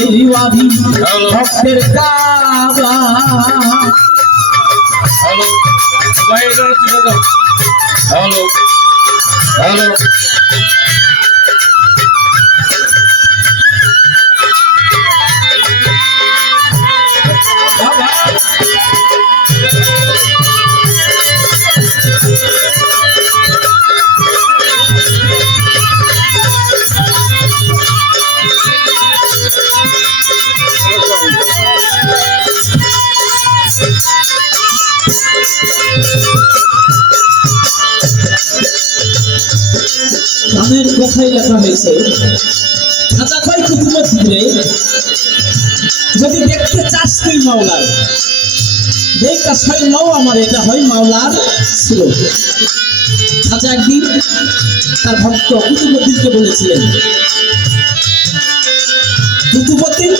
বাড়ি ভক্তের কাবা hello. Hello. কথাই লেখা হয়েছে খাতা কয় কুতুমত ঘুরে যদি দেখতে চাস তুই মাওলার। দেখা ছয় নাও আমার, এটা হয় মাওলার ছিল। খাজা একদিন তার ভক্ত কুতুবুদ্দিনকে বলেছিলেন। কুতুবুদ্দিন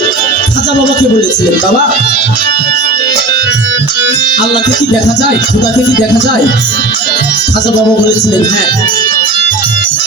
খাজা বাবাকে বলেছিলেন, বাবা, আল্লাহকে কি দেখা যায়? খোদাকে কি দেখা যায়? খাজা বাবা বলেছিলেন হ্যাঁ।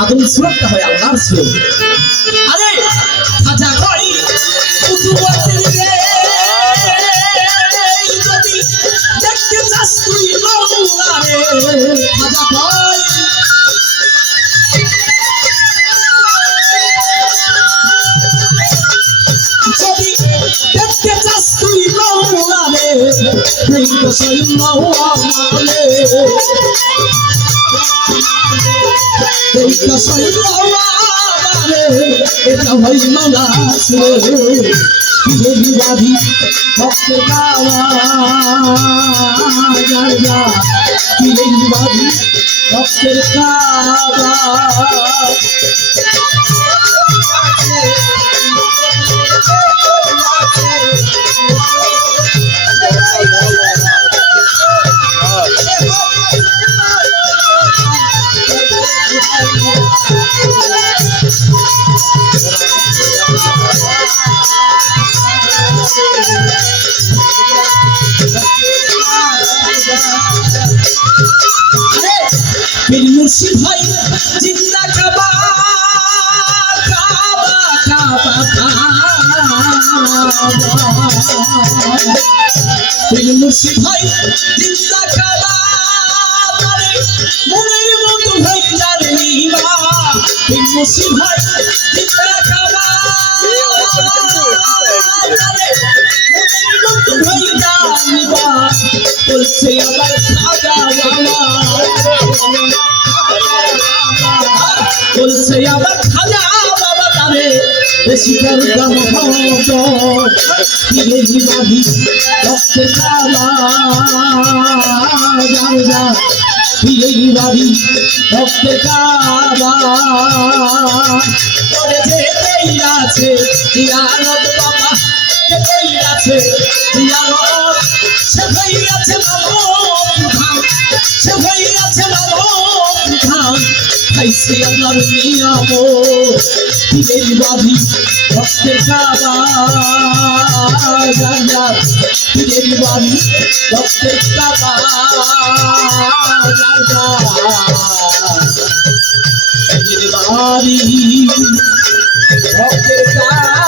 আদম সুরতটা হয় আল্লাহর সুরত আরে খাজা করি কুতুবুদ্দিন রে যদি দেখতে চাস তুই মাওলা রে খাজা কই যদি তো স্বয়ং মাওলা এইটা মানে এটা মাওলা সুরে দেবী বাড়ি ভক্ত দেবী বাড়ি ভক্তের কাবা পীর মুর্শিদ ভাই জিন্দা কাবা কাবা কাবা কাবা। মুর্শিদ বলছে আবার খাজা বাবা। বলছে, আবার খাজা বাবা তারে বেশি করতাম হিরে বাড়ি রক্তে কালা হিরে বাড়ি রক্তে কালা পরে যে আছে জিয়ারত বাবা আছে জিয়ারত খাইছে আমার নিয়ম পীরের বাড়ি ভক্তের কাবা পীরের বাড়ি ভক্তের কাবা বাড়ি ভক্তের কাবা